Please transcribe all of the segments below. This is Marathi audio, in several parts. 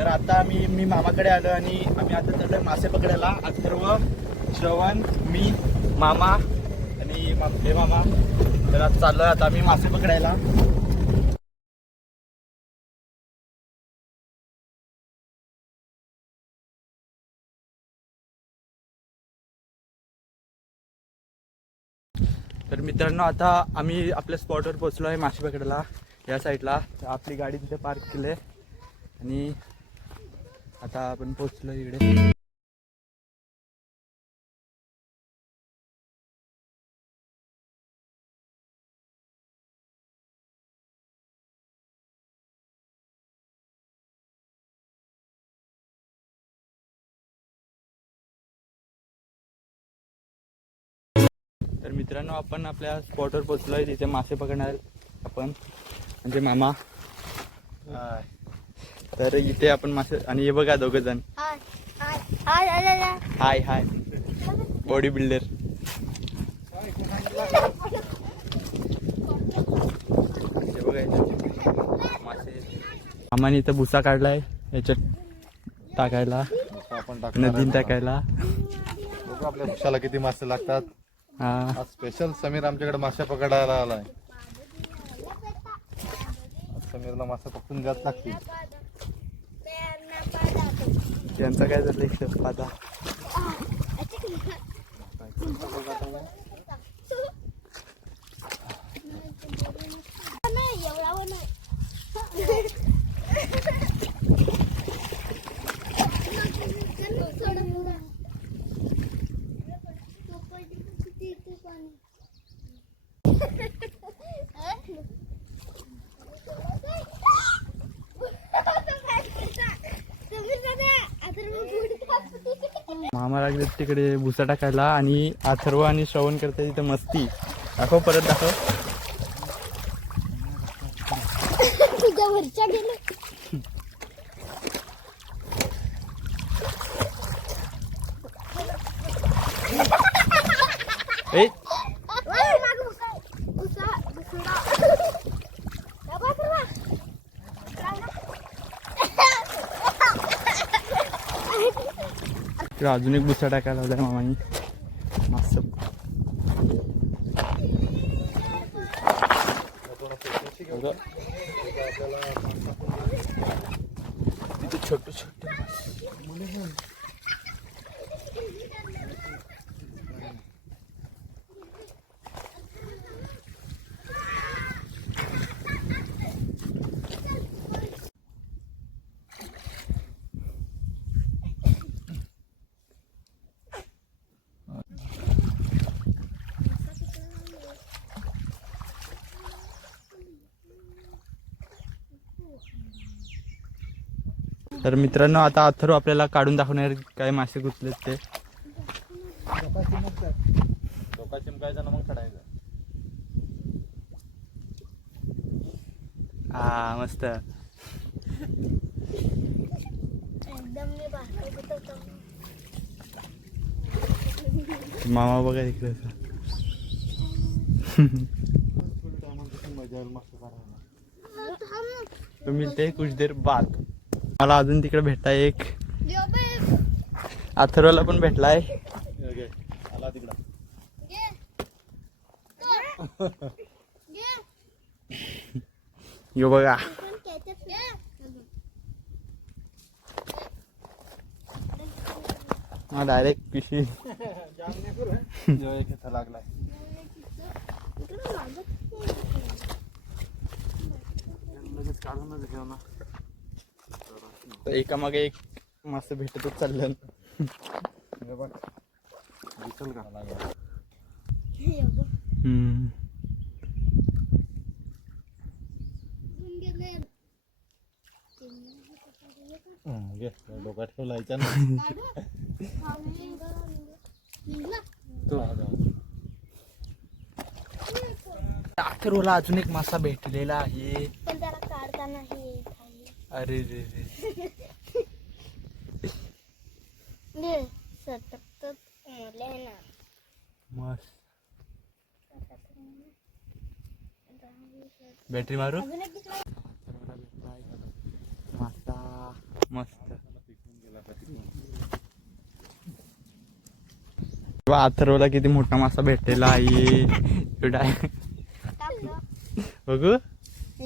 तर आता मी मामाकडे आलो आणि आम्ही आता चाललोय मासे पकडायला. अथर्व, श्रवण, मी, मामा आणि हे मामा. तर आता चाललोय आता आम्ही मासे पकडायला. तर मित्रांनो आता आम्ही आपल्या स्पॉटवर पोहोचलो आहे मासे पकडायला. या साईडला आपली गाडी तिथे पार्क केली आहे आणि आता आपण पोहोचलो इकडे. तर मित्रांनो आपण आपल्या स्पॉटवर पोहोचलो आहे. तिथे मासे पकडणार आपण म्हणजे मामा. तर इथे आपण मासे आणि हे बघा दोघं जण. हाय हाय बॉडी बिल्डर. हे बघा मासे. मामाने इथं भुसा काढलाय याच्यात टाकायला, नदीत टाकायला. आपल्या भुशाला किती मासे लागतात. हा स्पेशल समीर आमच्याकडे मासे पकडायला आलाय. समीरला मासे पकडून जात लागतील. त्यांचं काय झालं एक पादा. मामा लागले तिकडे भुसा टाकायला आणि अथर्व आणि श्रवण करता तिथे मस्ती. दाखव परत दाखव. तुझ्या वरच्या गेले. ए अजून एक भुसा टाकायला लावलाय मामानी. मस्त तिथे छोटे छोटे तर मित्रांनो आता अथर्व आपल्याला काढून दाखवणार काय मासे गुंतलेत ते. डोका चिमकायचा ना मग काढायचा. हा मस्त. एकदम मामा बघा इकडे. तो मिळते कुछ देर बाद. मला अजून तिकडे भेटताय एक. अथर्वला पण भेटलाय. आला तिकडं. यो बघा हा डायरेक्ट पिशवी. लागलाय. एका मागे एक मस्त भेटतच चाललं. दिसल का? डोका ठेवलायचा ना. अथर्वला अजून एक मासा भेटलेला आहे. पण त्याला काढता नाही येत आहे. अरे रे रे. सटकत ना मस्त. बॅटरी मारू. मासा मस्त. अथर्वला किती मोठा मासा भेटलेला आहे बघू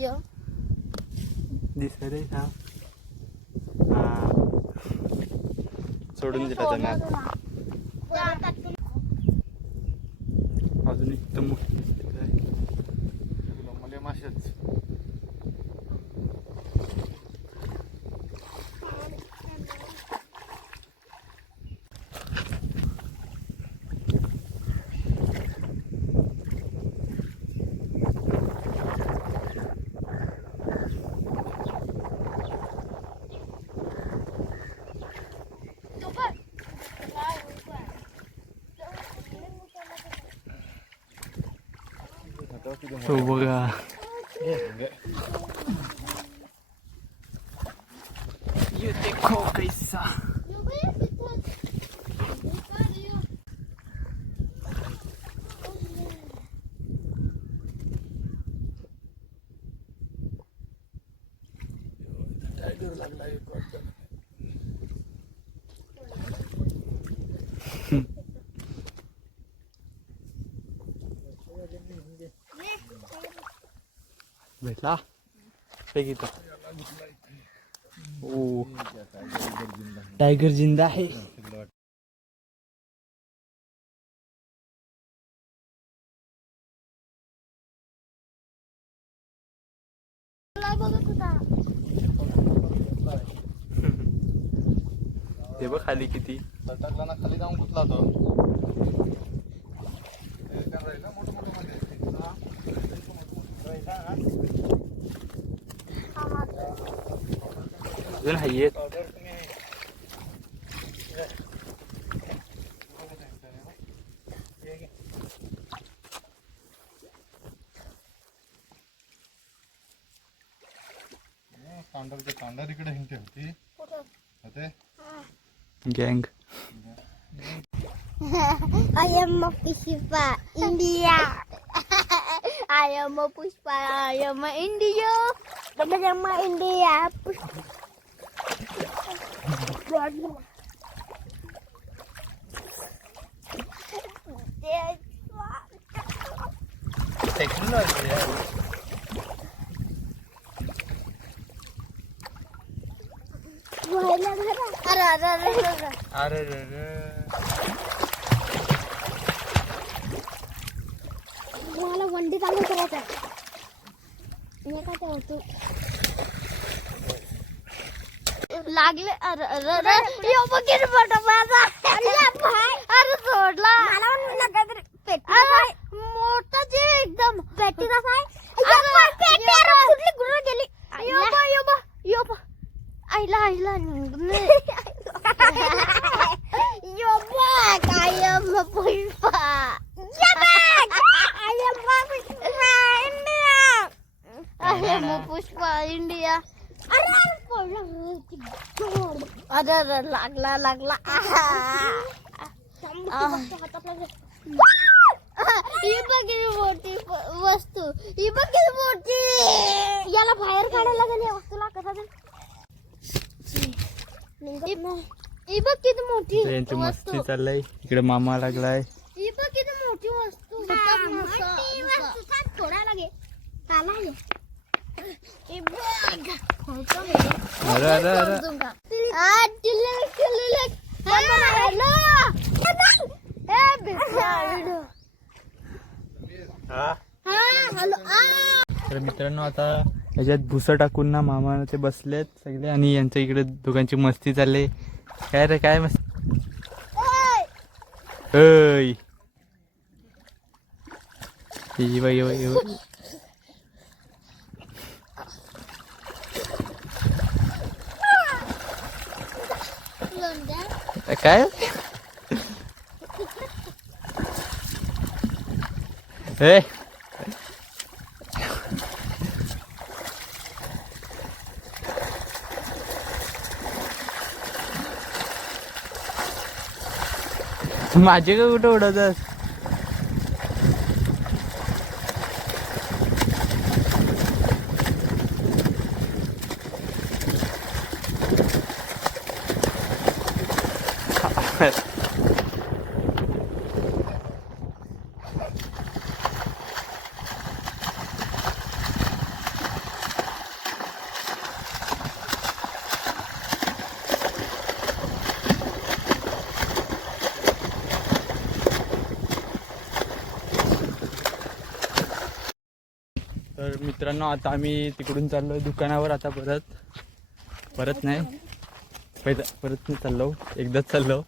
यो दिसत रे हा सोडून दिला त्यांना अजून एकदम मोठी मला माशाच तो बघा ये देखो कैसा टायगर लागला एक वाटतं भेटला ओ टायगर जिंदा आहे ते बघ खाली किती टाकला ना खाली जाऊन गुतला तो मोठं मोठं अजून हायेत तांडर इकडे हिंगते होती होते गँग I am a Pushpa, India. I am a Pushpa, I am a India. I am a India. अरे मला वंडी चालू करायचं आहे. मी काय होतो लागले अरे अरे अरे यो बघितलं फोटो माझा अरे सोडला मला नका तरी मोठा जे एकदम पेटीचा काय कुठली गुरु गेली यो बा यो बा यो बा आईला आईला यो बा काय पुष्पा पुष्पा इंडिया अरे अरे लागला लागला ही बघितली मोठी वस्तू ही बघितली मोठी याला बाहेर काढायला लागेल या वस्तूला कसा ही बघ किती मोठी यांची मस्ती चाललंय इकडे मामा लागलाय ही बघ किती मोठी वस्तू थोडा लागे अरे अरे अरे तर मित्रांनो आता याच्यात भुसा टाकून ना मामा ते बसलेत सगळे आणि यांच्या इकडे दोघांची मस्ती चालली काय रे काय मस्ती ऐ ये बाई ये बाई काय ए माझे का कुठं उडवतात मित्रांनो आता आम्ही तिकडून चाललो दुकानावर. आता परत नाही परत नाही चाललो, एकदाच चाललो.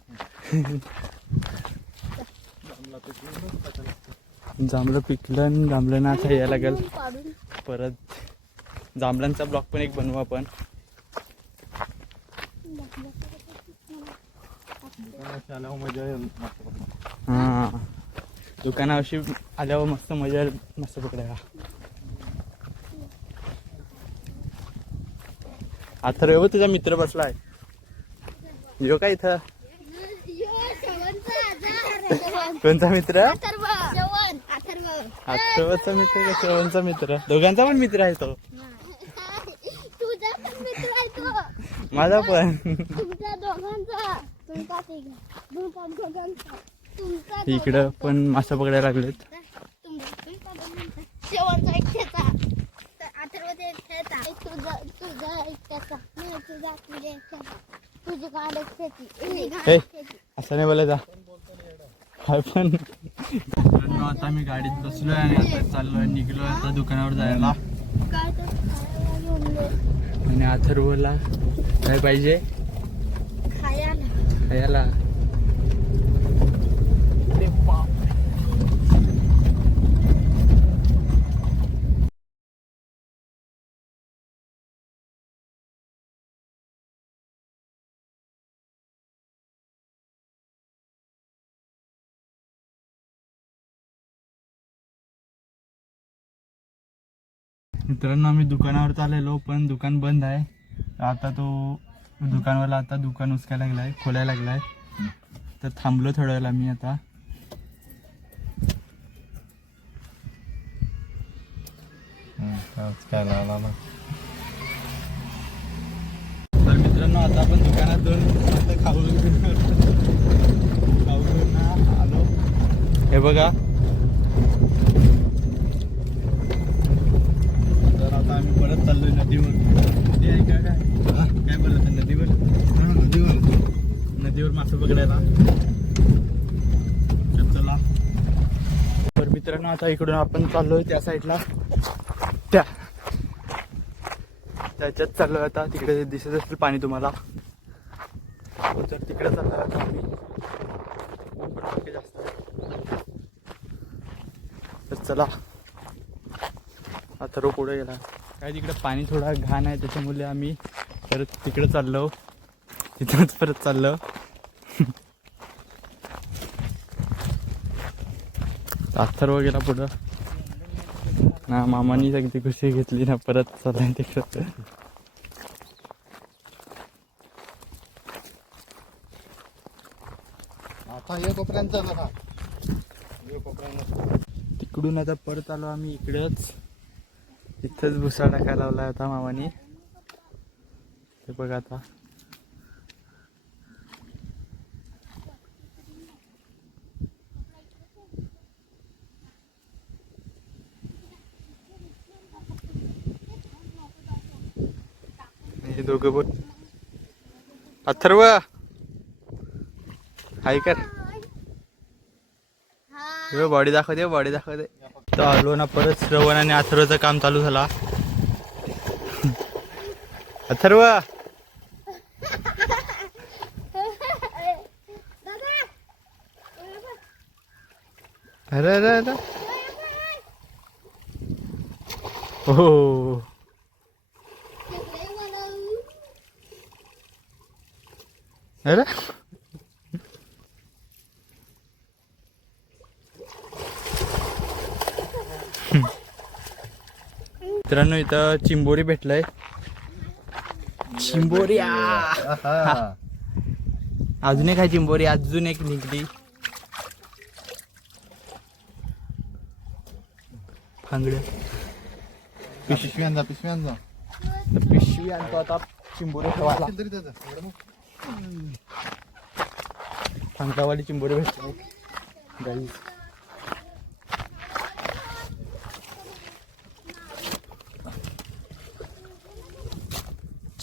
जांभळं पिकलं, जांभळं ना आता यायला लागेल परत. जांभळांचा ब्लॉग पण एक बनवू आपण. मजा येईल. हां दुकानावरशी आल्यावर मस्त मजा येईल, मस्त पकडायला. आता रे तुझा मित्र बसलाय यो का इथं. कोणता मित्र? अथर्वचा मित्र का श्रवणचा मित्र? दोघांचा पण मित्र आहे तो. तुझा पण मित्र आहे तो. माझा पण. तुमच्या दोघांचा. इकडं पण मासा पकडायला लागलेत. शेवटचा एक ठेचा, अथर्वचा एक ठेचा, तुझा एक ठेचा, तुझ्या एक ठेचा, तुझी गाड एक ठेची. असं नाही बोलायचा. काय पण आता मी गाडीत बसलोय आणि आता चाललोय, निघलोय आता दुकानावर जायला. काय तर खायला घेऊन दे. आणि अथर्वला काय पाहिजे खायला? अरे बाप. मित्रांनो आम्ही दुकानावर चाललेलो पण दुकान बंद आहे. आता तो दुकानवाला आता दुकान उचकायला लागलाय, खोलायला लागलाय. तर थांबलो थोड्या वेळेला मी आता. काय आला ना. तर मित्रांनो आता आपण दुकानात दोन खाऊन आलो. हे बघा तर आता आम्ही परत चाललोय नदीवर. नदी आहे का काय बोलत नदीवर? नदीवर मासे पकडायला. तर चला. तर मित्रांनो आता इकडून आपण चाललोय त्या साईडला, त्याच्यात चाललोय आता. तिकडे दिसत असेल पाणी तुम्हाला. तर तिकडे चाललोय आता आम्ही. जास्त तर चला आता पुढे गेला. काय तिकडे पाणी थोडा घाण आहे त्याच्यामुळे आम्ही परत तिकडे चाललो, तिथूनच परत चाललो. अथर्व गेला पुढं ना. मामानी सगळी खुशी घेतली ना, परत चाललाय तिकडं. आता ये कोपऱ्यात चला का. तिकडून आता परत आलो आम्ही इकडेच. इथंच भुसा टाकायला लावला होता मामानी. हे बघा आता हे दोघं बोल. अथर्व हाय कर. बॉडी दाखवते, बॉडी दाखवते. तर आलो ना परत. श्रवण आणि अथर्वचं काम चालू झाला. अथर्व अरे अरे अरे हो. अरे मित्रांनो इथं चिंबोरी भेटलंय. चिंबोरी अजून एक आहे चिंबोरी, अजून एक निघली. फांगड्या पिशव्यांचा तर पिशवी आणतो आता चिंबोरी ठेवायला. तरी त्याचा फांगडावाली चिंबोरी भेटते गाई.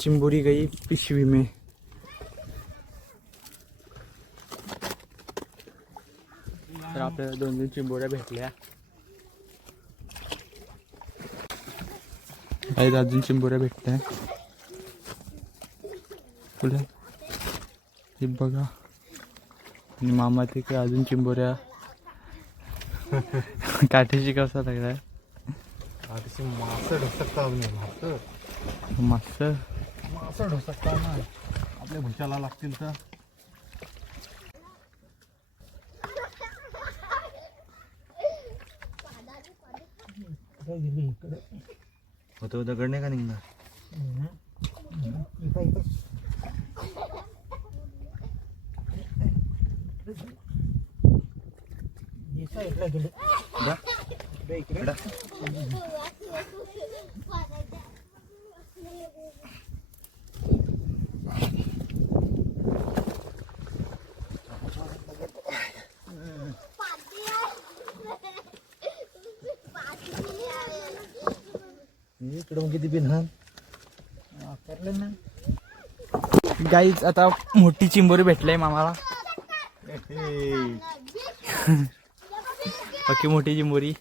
चिंबोरी गई पिशवी में. तर आपल्याला 2 चिंबोऱ्या भेटल्या. आहेत अजून चिंबोऱ्या भेटते पुढे हे बघा. आणि मामा ते काय अजून चिंबोऱ्या काठीची कसा लागलाय आधीची मासं ढोसकता मस्त. मासं ढोसकता ना आपल्या भुशाला लागतील तर. होतो दगड नाही का निघणार. इकडं किती बिनहान ना. गाईच आता मोठी चिंबोरी भेटलाय मामाला. बाकी मोठी चिंबोरी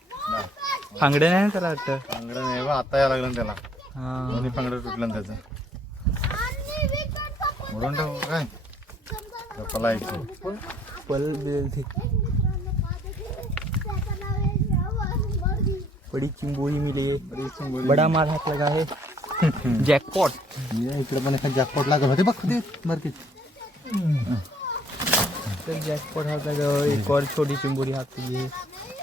फांगडे नाही ना त्याला वाटतं. फांगडं नाही बा आता यायला लागलं त्याला. हा आणि फांगडं तुटलं ना त्याचं. म्हणून टाकू काय चला एक पल बड़ी चिंबोरी मिली. बड़ा माल हात लगा है. जॅकपॉट. इकडे पण एखाद जॅकपॉट लागत होते बघ ते बरं. तर जॅकपॉट हाथ लगा. एक और छोटी चिंबोरी हाथ लगी है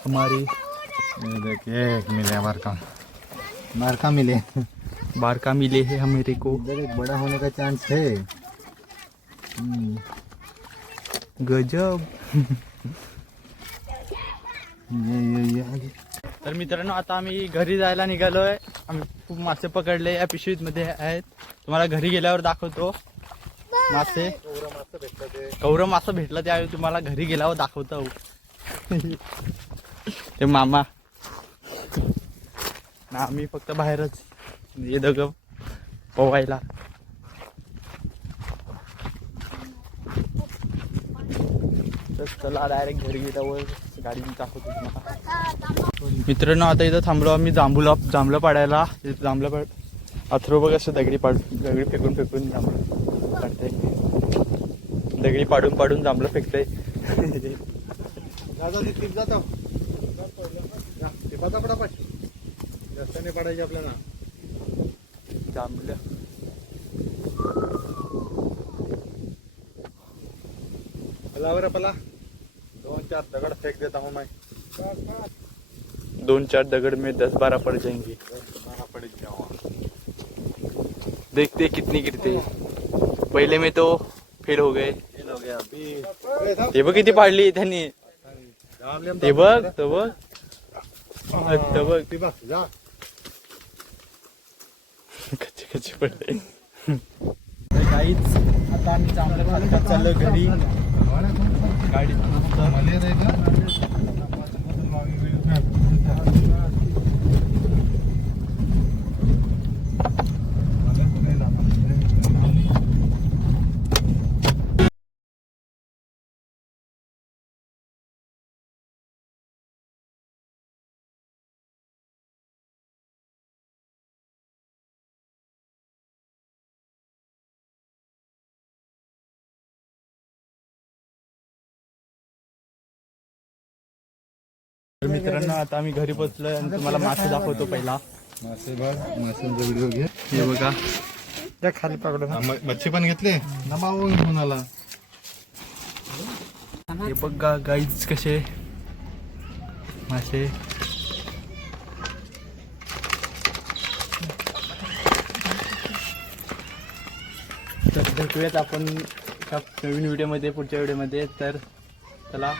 हमारी. ये देखिए एक मिले मारका मिले. बारका मिले है हम मेरे को. इधर एक बड़ा होने का चांस है. गजब. ये तर मित्रांनो आता आम्ही घरी जायला निघालोय. आम्ही खूप मासे पकडले या पिशवीमध्ये आहेत. तुम्हाला घरी गेल्यावर दाखवतो मासे. कौरव मासा भेटला त्यावेळी तुम्हाला घरी गेल्यावर दाखवतो. ते मामा ना आम्ही फक्त बाहेरच हे दोघं पोवायला. तर चला डायरेक्ट घरी गेल्यावर गाडी दाखवतो तुम्हाला. मित्रांनो आता इथं थांबलो आम्ही जांभलं पाडायला. जांभलं अथर्व बघ असं दगडी फेकून जांभलं काढते. दगडी पाडून जांभलं फेकते. रस्त्याने पाडायचे आपल्याला जांभलं. पला 2-4 दगड फेक देता हूँ मैं. 2-4 दगड में 10-12 पड़ जाएंगे. देखते कितनी गिरते. पहले में तो फेल हो गए. ते बघ किती पाडली त्यांनी. ते बघ तो बघ कच्चे पडले. काहीच आता आम्ही चांगलं चाललो घरी. गाडी तर मित्रांनो आता आम्ही घरी पोहोचलोय आणि तुम्हाला मासे दाखवतो. पहिला मासे बघ. माशांचा व्हिडिओ घे. हे बघा त्या खाली पकडून. मच्छी पण घेतले नमावून घेऊन आला. हे बघा गाईज कसे मासे. तर भेटूयात आपण एका नवीन व्हिडिओमध्ये पुढच्या व्हिडिओमध्ये. तर चला